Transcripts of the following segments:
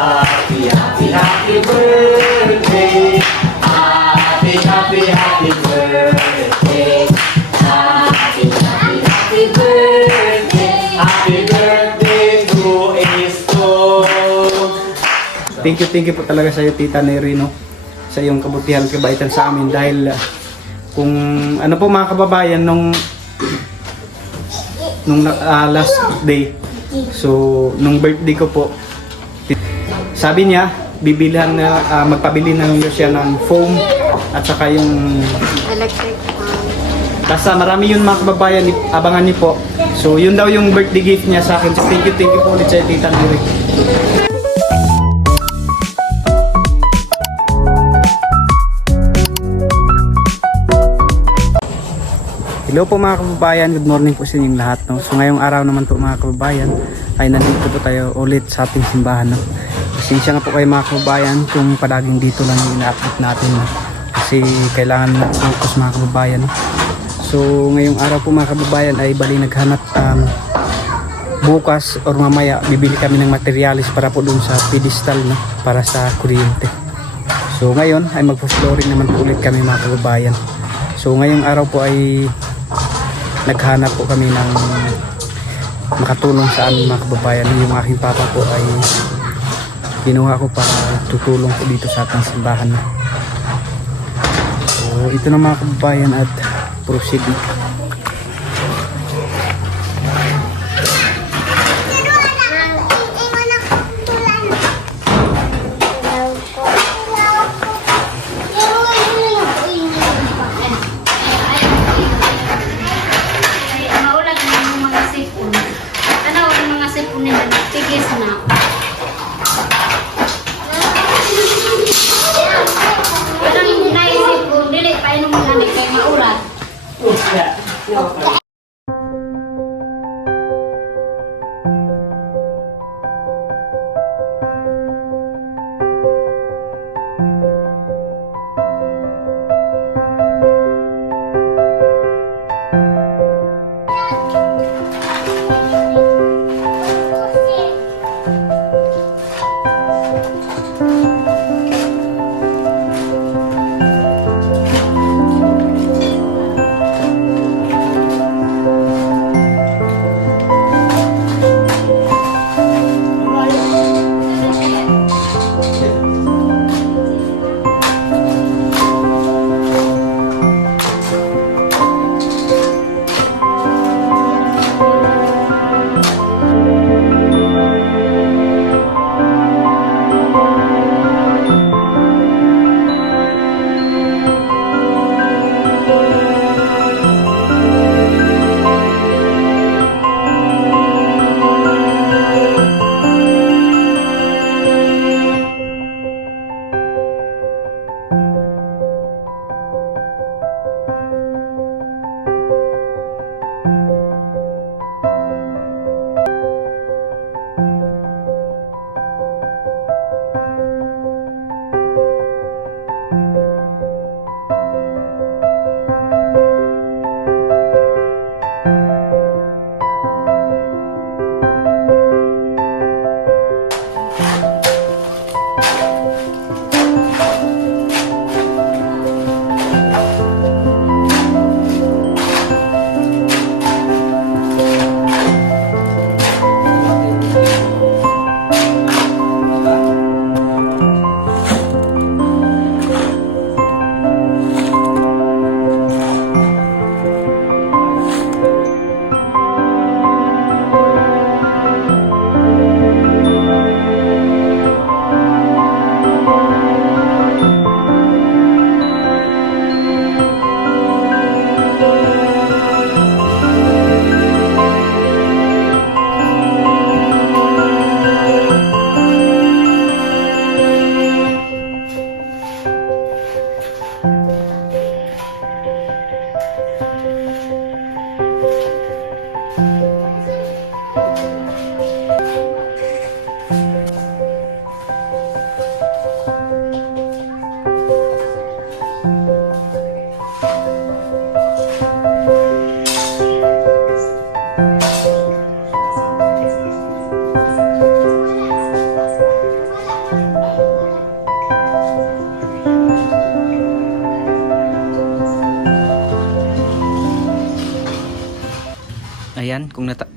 Happy, happy, happy birthday. Happy, happy, happy birthday. Happy, happy, happy birthday. Happy birthday to Esto. Thank you po talaga sa iyo, Tita Neri, no? Sa iyong kabutihan, kabaitan sa amin dahil kung ano po mga kababayan nung last day, so nung birthday ko po, sabi niya bibilihan na magpabili na siya ng foam at saka yung Electric basta marami yun mga kababayan, abangan niyo po. So yun daw yung birthday gift niya sa akin. So thank you po ulit sa Tita Neri. Hello po mga kababayan, good morning po sa inyong lahat, no? So ngayong araw naman po mga kababayan ay nandito po tayo ulit sa ating simbahan, no? Pasensya nga po kayo mga kababayan kung palaging dito lang yung ina-update natin, no? Kasi kailangan focus mga kababayan, no? So ngayong araw po mga kababayan ay bali naghanap bukas or mamaya bibili kami ng materialis para po dun sa pedestal, no? Para sa kuryente. So ngayon ay mag-flooring naman po ulit kami mga kababayan. So ngayong araw po ay naghanap po kami ng makatulong sa amin mga kababayan. Yung aking papa po ay kinuha ko para tutulong po dito sa ating simbahan. So ito na mga kababayan at proceed.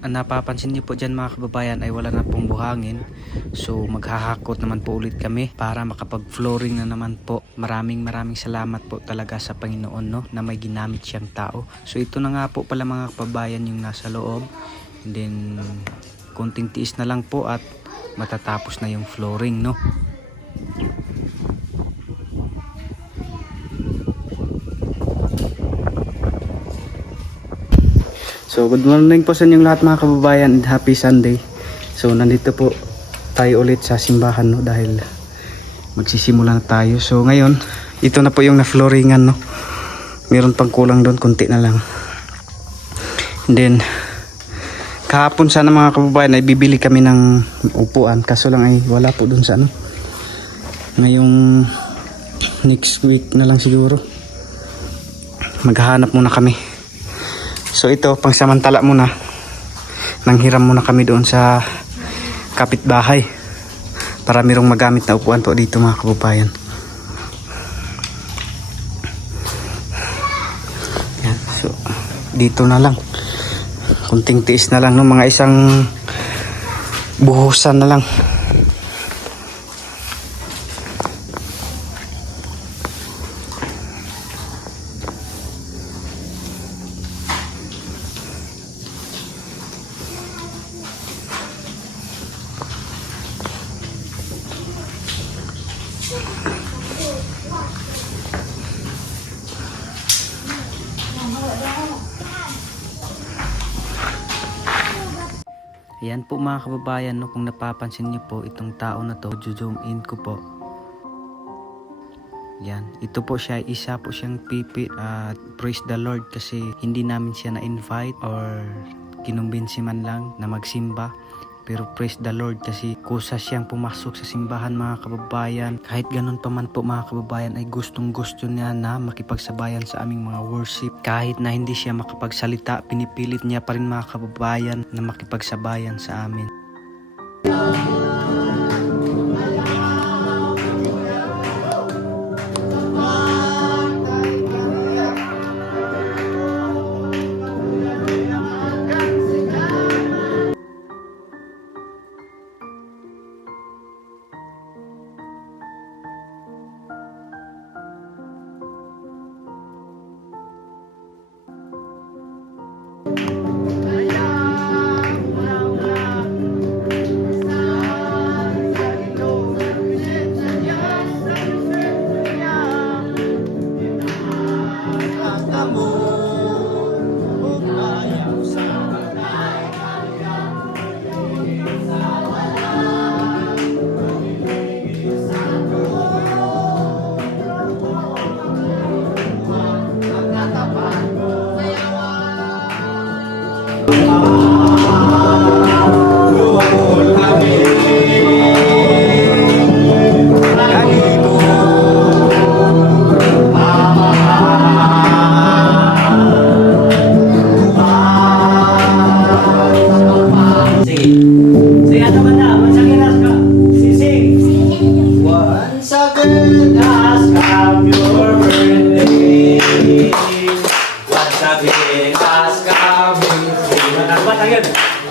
napapansin niyo po dyan mga kababayan ay wala na pong buhangin. So maghahakot naman po ulit kami para makapag-flooring na naman po. Maraming salamat po talaga sa Panginoon, no, na may ginamit siyang tao. So ito na nga po pala mga kababayan yung nasa loob. And then konting tiis na lang po at matatapos na yung flooring, no. So good morning po sa inyong lahat mga kababayan and happy Sunday. So nandito po tayo ulit sa simbahan, no, dahil magsisimula na tayo. So ngayon, ito na po yung na-flooringan, no. Meron pang kulang doon, konti na lang. And then kahapon sana mga kababayan ay bibili kami ng upuan, kaso lang ay wala po doon sa ano. Ngayong next week na lang siguro maghahanap muna kami. So ito, pangsamantala muna. Nanghiram muna kami doon sa kapitbahay para mayroong magamit na upuan po dito mga kababayan. Yan, so dito na lang. Kunting tiis na lang, no? Mga isang buhusan na lang. Ayan po mga kababayan, no, kung napapansin niyo po itong tao na to, zoom in ko po. Yan, ito po siya, isa po siyang pipi at praise the Lord kasi hindi namin siya na-invite or kinumbinsi man lang na magsimba. Pero praise the Lord kasi kusa siyang pumasok sa simbahan mga kababayan. Kahit ganun pa man po mga kababayan ay gustong gusto niya na makipagsabayan sa aming mga worship. Kahit na hindi siya makapagsalita, pinipilit niya pa rin mga kababayan na makipagsabayan sa amin.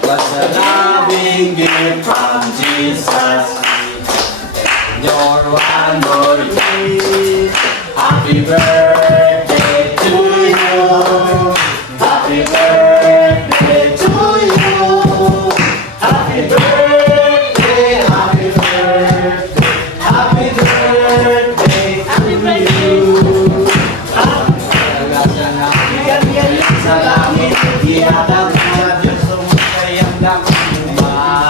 What's a loving gift from Jesus? Your one more day. Happy birthday to you. Happy birthday to you. Happy birthday, happy birthday, happy birthday to you. Sa langit, ihatag sa Diyos sumusayang dakuma.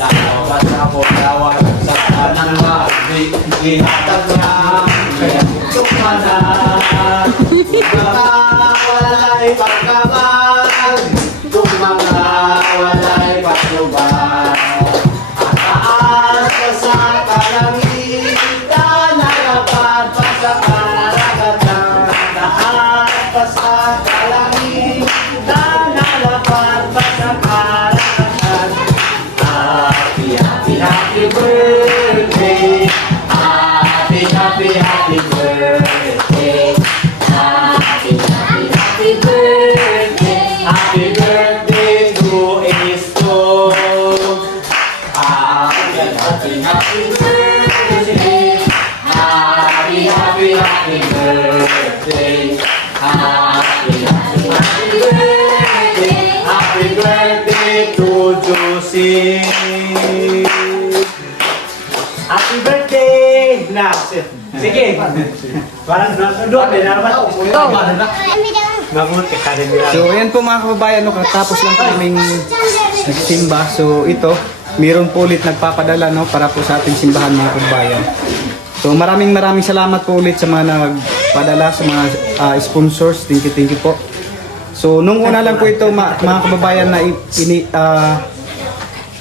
Lalawan sa paglawan sa tanang mahal, ihatag na kaya tumana. Mga walay pagkaman, mga walay patluban. At taas pa sa kalangitan, narapat pa sa karagatan. Taas pa sa kalangitan, narapat pa sa karagatan. Happy, happy, happy birthday. Happy, happy, happy birthday. happy birthday. Happy, happy, happy birthday. Happy, happy, happy birthday. Happy birthday to Josie. Happy birthday! Na, sige. Parang doon, din naman. Mabuti ka rin nila. So ayan po mga kababayan, no, katapos lang po naming nagsimba. So ito, mayroon po ulit nagpapadala, no, para po sa ating simbahan mga kababayan. So maraming salamat po ulit sa mga nagpadala, sa mga sponsors. Thank you po. So nung una lang po ito mga kababayan na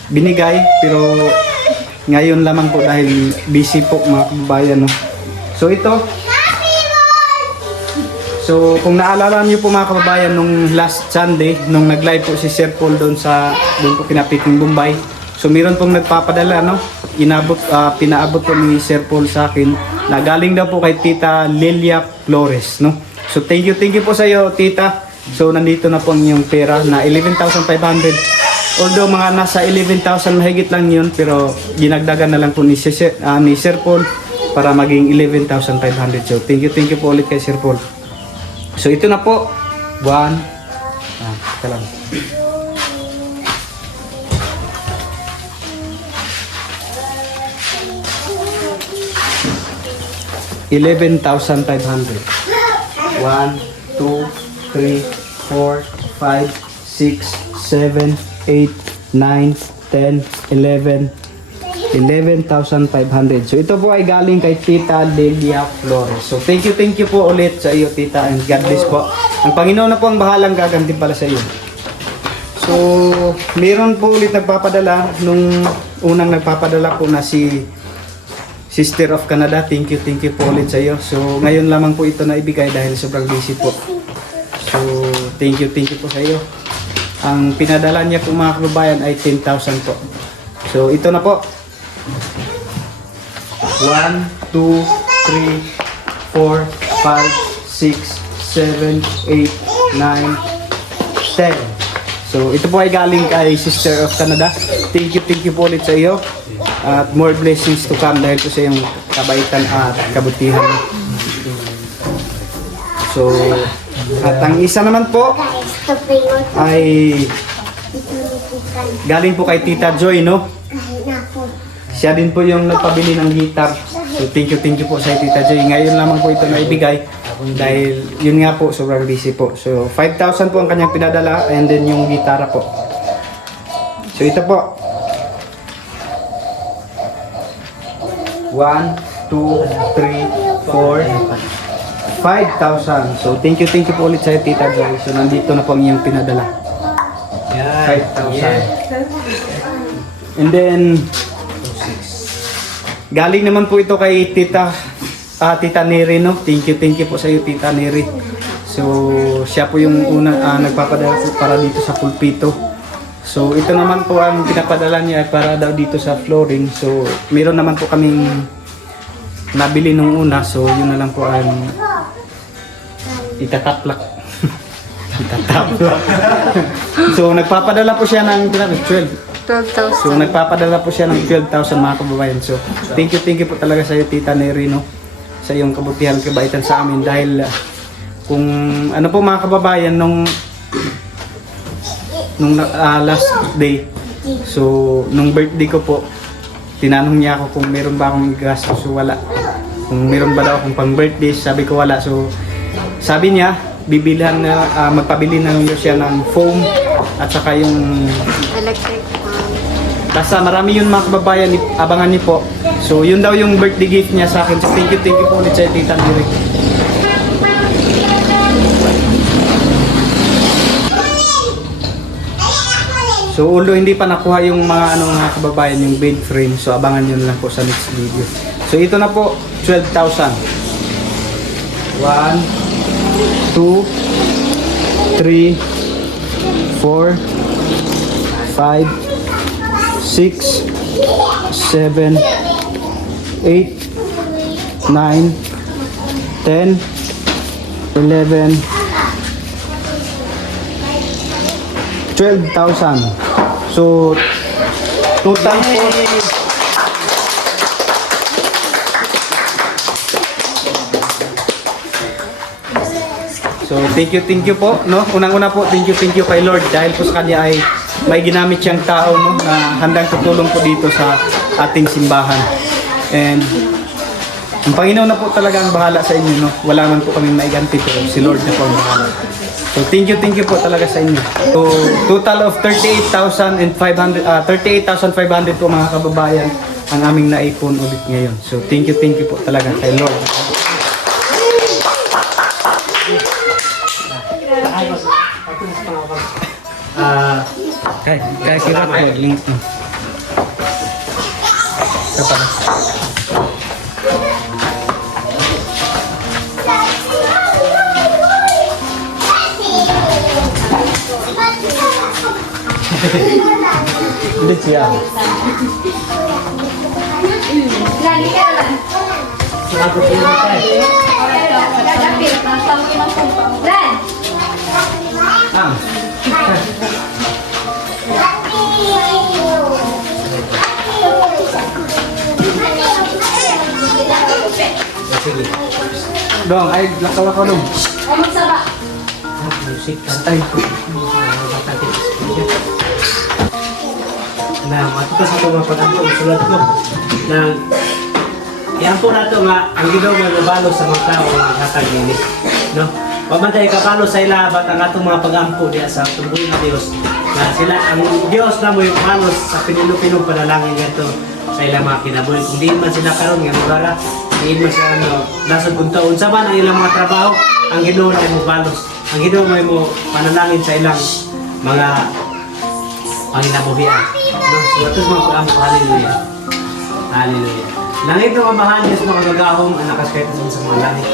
binigay, pero ngayon lamang po dahil busy po mga kababayan, no. So ito, so kung naalala niyo po mga kababayan, nung last Sunday nung nag-live po si Sir Paul doon po pinapiting Bombay. So meron pong nagpapadala, no, pinaabot po ni Sir Paul sa akin na galing daw po kay Tita Lilia Flores, no. So thank you po sa iyo, Tita. So nandito na po yung pera na 11,500. Although mga nasa 11,000 mahigit lang yun, pero ginagdagan na lang po ni Sir Paul para maging 11,500. So thank you po ulit kay Sir Paul. So ito na po. 1 ito lang. $11,500. 1, 2, 3, 4, 5, 6, 7, 8, 9, 10, 11, 11,500. So ito po ay galing kay Tita Delia Flores. So thank you po ulit sa iyo, Tita, and God bless po. Ang Panginoon na po ang bahalang gaganti pala sa iyo. So meron po ulit nagpapadala. Nung unang nagpapadala po na si Sister of Canada. Thank you po ulit sa iyo. So ngayon lamang po ito na ibigay dahil sobrang busy po. So thank you po sa iyo. Ang pinadala niya po mga kababayan ay 10,000 po. So ito na po. 1, 2, 3, 4, 5, 6, 7, 8, 9, 10. So ito po ay galing kay Sister of Canada. Thank you po ulit sa iyo. At more blessings to come dahil po sa iyong kabaitan at kabutihan. So at ang isa naman po ay galing po kay Tita Joy, no? Siya din po yung nagpabili ng guitar. So thank you po sa Tita Joy. Ngayon lamang po ito naibigay dahil yun nga po, sobrang busy po. So 5,000 po ang kanyang pinadala and then yung gitara po. So ito po. 1, 2, 3, 4, 5,000. So thank you po ulit sa Tita Joy. So nandito na po ang iyong pinadala. 5,000. And then galing naman po ito kay Tita Neri, no? Thank you po sa iyo, Tita Neri. So siya po yung unang nagpapadala po para dito sa pulpito. So ito naman po ang pinapadala niya para daw dito sa flooring. So meron naman po kaming nabili nung una. So yun na lang po ang itataplak. Itataplak. So nagpapadala po siya ng 12,000. So nagpapadala po siya ng 12,000 mga kababayan. So thank you po talaga sa iyo, Tita Neri, no? Sa iyong kabutihan, kabaitan sa amin dahil kung ano po mga kababayan nung last day, so nung birthday ko po, tinanong niya ako kung meron ba akong gastos. So wala. Kung meron ba daw akong pang birthday, sabi ko wala. So sabi niya bibilhan na magpabili na lang siya ng foam at saka yung electric basta marami yun mga kababayan, abangan niyo po. So yun daw yung birthday gift niya sa akin. So thank you po ulit sa Tita Neri. So although hindi pa nakuha yung mga mga kababayan, yung bed frame, so abangan niyo lang po sa next video. So ito na po, 12,000. 1, 2, 3, 4, 5, 6, 7, 8, 9, 10, 11, 12,000. So total po So thank you po, no? Unang-una po, thank you kay Lord dahil po sa kanya ay may ginamit siyang tao, no, na handang tutulong po dito sa ating simbahan. And ang Panginoon na po talaga ang bahala sa inyo, no? Wala man po kaming maiganti pero si Lord na po ang bahala. So thank you po talaga sa inyo. So total of 38,500 po mga kababayan ang aming naipon ulit ngayon. So thank you po talaga kay Lord. Kaya sila po, link mo. Ito pala. Hindi siya. Lagi ka lang. Sinagot yun na tayo. Gagapit. Lan! Ah. Sige. Dong, ay lakaw dong. Ay, magsaba. Music. Ay, Na matuto sa itong mga pag-ampo, sulat ko na iampo na ito nga ang Ginoo nga nabalo sa mga tao ang hatag nini, no? Pamatay kapalo sa ilabat ang atong mga pag-ampo diya sa tungkol na Dios na sila ang Dios na mo yung manos sa pinilupinong panalangin nito sa ilang mga kinabuhi. Kung di man sila karon nga mugara, di man sila nasa buntaon sa man ang ilang mga trabaho, ang Ginoo na mo balos, ang Ginoo mo panalangin sa ilang mga panginabuhian. No, so ito mga pag-ampo, hallelujah. Hallelujah. Langit na mamahan, Diyos mga gagahong, anak kaskaitan sa mga langit.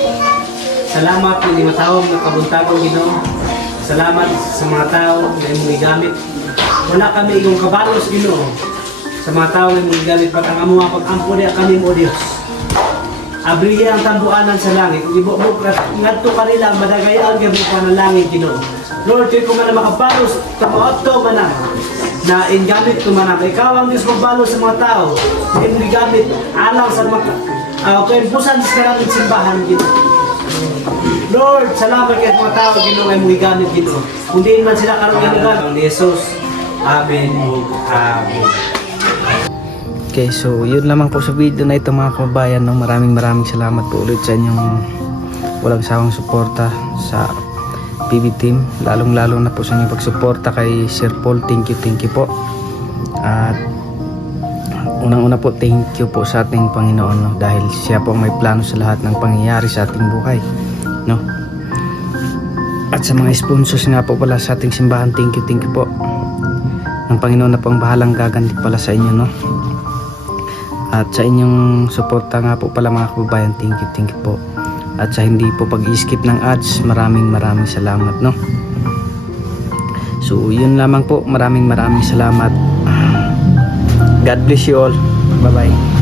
Salamat kung di matawag na kabuntagong Ginoo. Salamat sa mga tao na imong igamit. Wala kami igong kabalos, Ginoo. Sa mga tao na imong igamit, patang amuha pag-ampo niya kami mo, Diyos. Abriya ang tambuanan sa langit. Kung ibukbuk, ngadto kanila ang madagayaan kaya buka ng langit, Ginoo. Lord, kaya kung na makabalos, tamaotto man na ingamit ko man. Ikaw ang Diyos magbalos sa mga tao. Hindi mo igamit alang sa mga kaimpusan sa karaming simbahan, Ginoo. Lord, salamat kayo sa mga tao, Ginoo, ay mo igamit, Ginoo. Kung diin man sila karong ganigan ni Jesus. Amen. Amen. okay, so yun lamang po sa video na ito mga kababayan, no? Maraming salamat po ulit sa inyong walang sawang suporta sa PB team, lalong na po sa inyong pagsuporta kay Sir Paul. Thank you po. At unang-una po, thank you po sa ating Panginoon, no? Dahil siya po ang may plano sa lahat ng pangyayari sa ating buhay, no? At sa mga sponsors nga po pala sa ating simbahan, thank you po. Ang Panginoon na po ang bahalang gaganti pala sa inyo, no? At sa inyong suporta nga po pala mga kababayan, thank you po. At sa hindi po pag-skip ng ads, maraming salamat, no? So yun lamang po, maraming salamat. God bless you all. Bye bye.